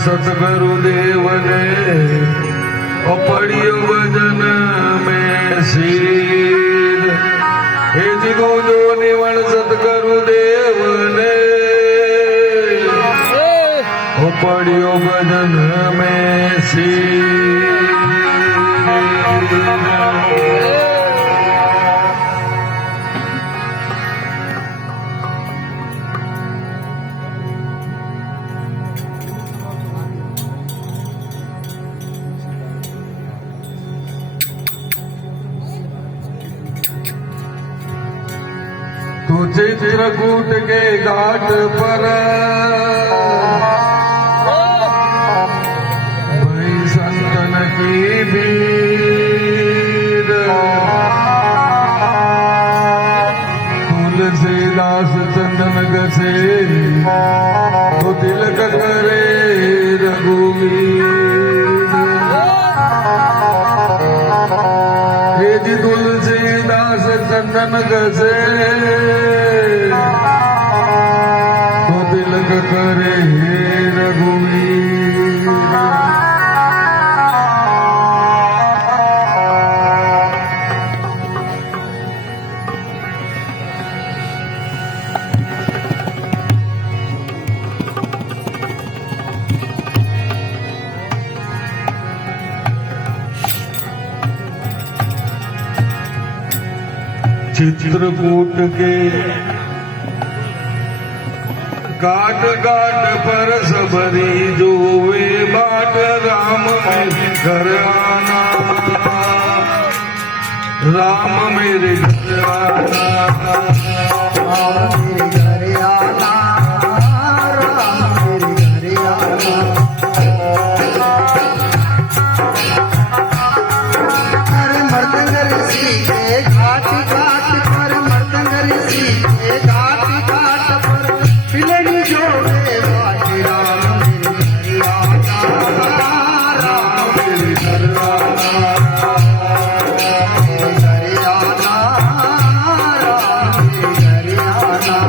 सतगुरुदेव ने पढ़ियो भजन में शील। हे जिगो जो निवण सतगुरुदेव ने पढ़ियो भजन में शील। तो चित्रकूट के घाट पर भई संतन की भीड़। तुलसीदास चंदन गसे तो तिलक करे रघुवीर। हे जी तुलसीदास चंदन गसे तो तिलक करे रघुवीर। चित्रकूट के घाट घाट पर सबरी जो वे बाट राम मेरे घर आना। राम मेरे घर आना। राम मेरे घर आना। राम मेरे घर आना। अरे मर्दन ऋषि के घाट घाट पर मर्दन ऋषि के घाट घाट पर पिलड़ी जोड़े बाटे राम मेरे घर आना। राम मेरे घर आना। मेरे घर आना। राम मेरे घर आना।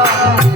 राम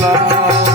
Ram